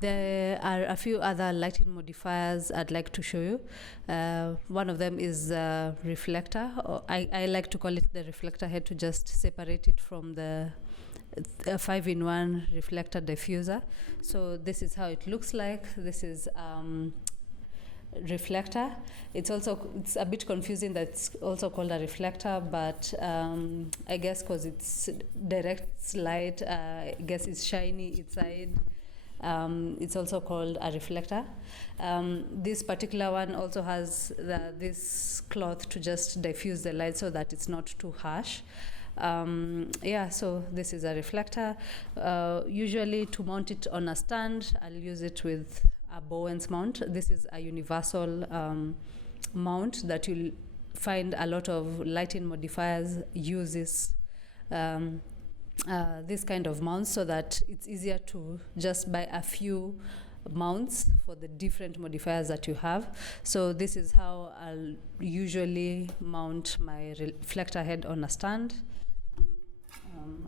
There are a few other lighting modifiers I'd like to show you. One of them is reflector. Or I like to call it the reflector head to just separate it from the 5-in-1 reflector diffuser. So this is how it looks like. This is reflector. It's a bit confusing that it's also called a reflector, but I guess because it's direct light, I guess it's shiny inside. It's also called a reflector. This particular one also has this cloth to just diffuse the light so that it's not too harsh. So this is a reflector. Usually to mount it on a stand, I'll use it with a Bowen's mount. This is a universal mount that you'll find a lot of lighting modifiers use this kind of mounts, so that it's easier to just buy a few mounts for the different modifiers that you have. So this is how I'll usually mount my reflector head on a stand.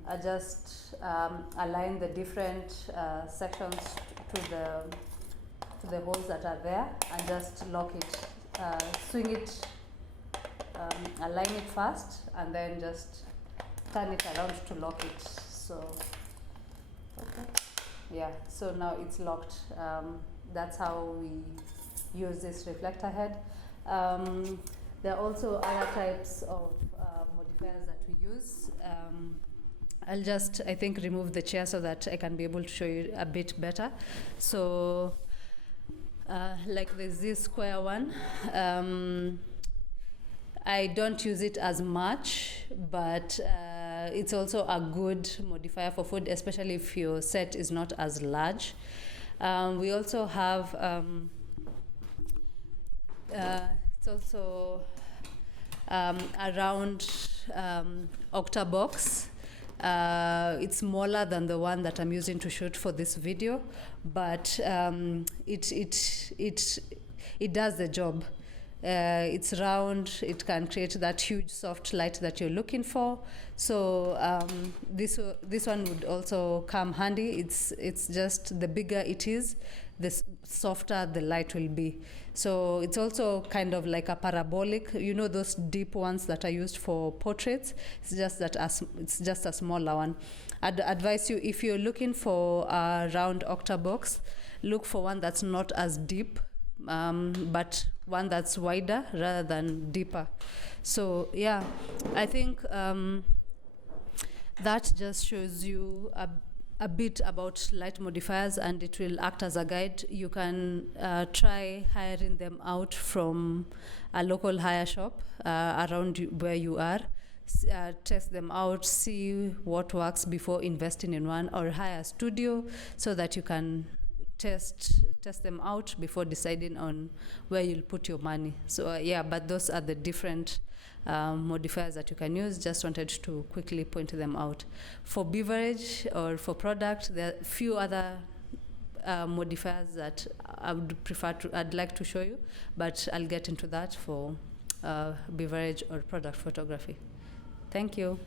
I just align the different sections to the holes that are there, and just lock it, swing it, align it first, and then just turn it around to lock it. So so now it's locked. That's how we use this reflector head. There are also other types of modifiers that we use. I'll just, I think, remove the chair so that I can be able to show you a bit better. So like there's this square one. I don't use it as much, but it's also a good modifier for food, especially if your set is not as large. We also have, it's also a round octabox. It's smaller than the one that I'm using to shoot for this video, but it does the job. It's round. It can create that huge soft light that you're looking for. So this one would also come handy. It's just the bigger it is, the softer the light will be. So it's also kind of like a parabolic. You know those deep ones that are used for portraits. It's just a smaller one. I'd advise you, if you're looking for a round octabox, look for one that's not as deep, but one that's wider rather than deeper. So yeah, I think that just shows you a bit about light modifiers, and it will act as a guide. You can try hiring them out from a local hire shop around where you are. Test them out, see what works before investing in one, or hire a studio so that you can test them out before deciding on where you'll put your money. So but those are the different modifiers that you can use. Just wanted to quickly point them out. For beverage or for product, there are a few other modifiers that I'd like to show you, but I'll get into that for beverage or product photography. Thank you.